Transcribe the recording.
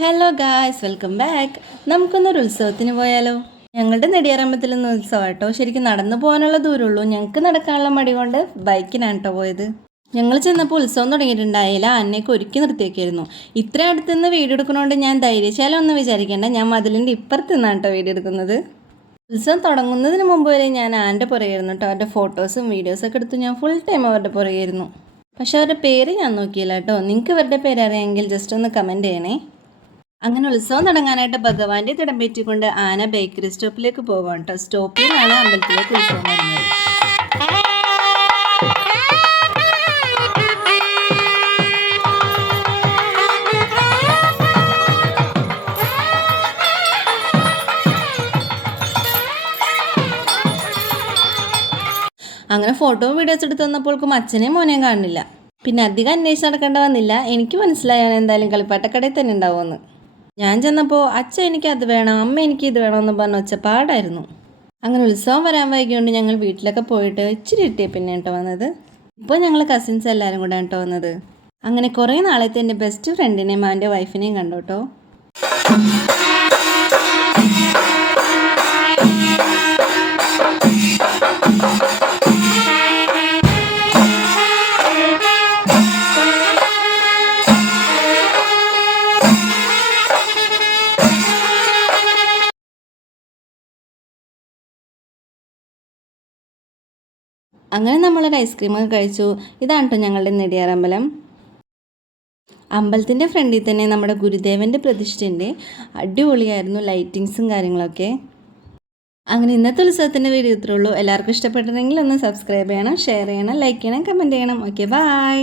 Hello guys, welcome back. നമുക്കൊന്നൊരു ഉത്സവത്തിന് പോയാലോ? ഞങ്ങളുടെ നെടിയാറമ്പലത്തിൽ നിന്ന് ഉത്സവം കേട്ടോ. ശരിക്കും നടന്നു പോകാനുള്ള ദൂരമുള്ളൂ. ഞങ്ങൾക്ക് നടക്കാനുള്ള മടി കൊണ്ട് ബൈക്കിനാണ് കേട്ടോ പോയത്. ഞങ്ങൾ ചെന്നപ്പോൾ ഉത്സവം തുടങ്ങിയിട്ടുണ്ടായില്ല. അന്നേക്ക് ഒരുക്കി നിർത്തിയൊക്കെയായിരുന്നു. ഇത്ര അടുത്തുനിന്ന് വീഡിയോ എടുക്കുന്നതുകൊണ്ട് ഞാൻ ധൈര്യശാലം ഒന്നും വിചാരിക്കേണ്ട. ഞാൻ മതിലിൻ്റെ ഇപ്പുറത്ത് നിന്നാണ് കേട്ടോ വീഡിയോ എടുക്കുന്നത്. ഉത്സവം തുടങ്ങുന്നതിന് മുമ്പ് വരെ ഞാൻ ആൻ്റെ പുറകെയായിരുന്നു കേട്ടോ. അവരുടെ ഫോട്ടോസും വീഡിയോസൊക്കെ എടുത്ത് ഞാൻ ഫുൾ ടൈം അവരുടെ പുറകെയായിരുന്നു. പക്ഷെ അവരുടെ പേര് ഞാൻ നോക്കിയില്ല കേട്ടോ. നിങ്ങൾക്ക് ഇവരുടെ പേര് അറിയാമെങ്കിൽ ജസ്റ്റ് ഒന്ന് കമൻറ്റ് ചെയ്യണേ. അങ്ങനെ ഉത്സവം തുടങ്ങാനായിട്ട് ഭഗവാന്റെ തിടമ്പേറ്റിക്കൊണ്ട് ആന ബേക്കറി സ്റ്റോപ്പിലേക്ക് പോകാം കേട്ടോ. സ്റ്റോപ്പിലാണ് അമ്പലത്തിലേക്ക് ഉത്സവം വരുന്നത്. അങ്ങനെ ഫോട്ടോ വീഡിയോസ് എടുത്ത് വന്നപ്പോൾക്കും അച്ഛനെയും മോനെയും കാണില്ല. പിന്നെ അധികം അന്വേഷിച്ച് നടക്കേണ്ട വന്നില്ല. എനിക്ക് മനസ്സിലായോ എന്തായാലും കളിപ്പാട്ടക്കടയിൽ തന്നെ ഉണ്ടാവുമെന്ന്. ഞാൻ ചെന്നപ്പോൾ അച്ഛൻ എനിക്ക് അത് വേണം, അമ്മ എനിക്ക് ഇത് വേണമെന്ന് പറഞ്ഞ ഒച്ചപ്പാടായിരുന്നു. അങ്ങനെ ഉത്സവം വരാൻ വൈകിയോണ്ട് ഞങ്ങൾ വീട്ടിലൊക്കെ പോയിട്ട് ഇച്ചിരി കിട്ടിയ പിന്നെ കേട്ടോ വന്നത്. ഇപ്പോൾ ഞങ്ങൾ കസിൻസ് എല്ലാവരും കൂടെ കേട്ടോ വന്നത്. അങ്ങനെ കുറേ നാളത്തെ എൻ്റെ ബെസ്റ്റ് ഫ്രണ്ടിനെയും അവൻ്റെ വൈഫിനെയും കണ്ടു കേട്ടോ. അങ്ങനെ നമ്മളൊരു ഐസ്ക്രീമൊക്കെ കഴിച്ചു. ഇതാണ് കേട്ടോ ഞങ്ങളുടെ നെടിയാറമ്പലം. അമ്പലത്തിൻ്റെ ഫ്രണ്ടിൽ തന്നെ നമ്മുടെ ഗുരുദേവൻ്റെ പ്രതിഷ്ഠയുണ്ട്. അടിപൊളിയായിരുന്നു ലൈറ്റിങ്സും കാര്യങ്ങളൊക്കെ. അങ്ങനെ ഇന്നത്തെ ഉത്സവത്തിൻ്റെ വീഡിയോ ഇത്രേ ഉള്ളൂ. എല്ലാവർക്കും ഇഷ്ടപ്പെട്ടിട്ടുണ്ടെങ്കിൽ ഒന്ന് സബ്സ്ക്രൈബ് ചെയ്യണം, ഷെയർ ചെയ്യണം, ലൈക്ക് ചെയ്യണം, കമൻറ്റ് ചെയ്യണം. Okay, by.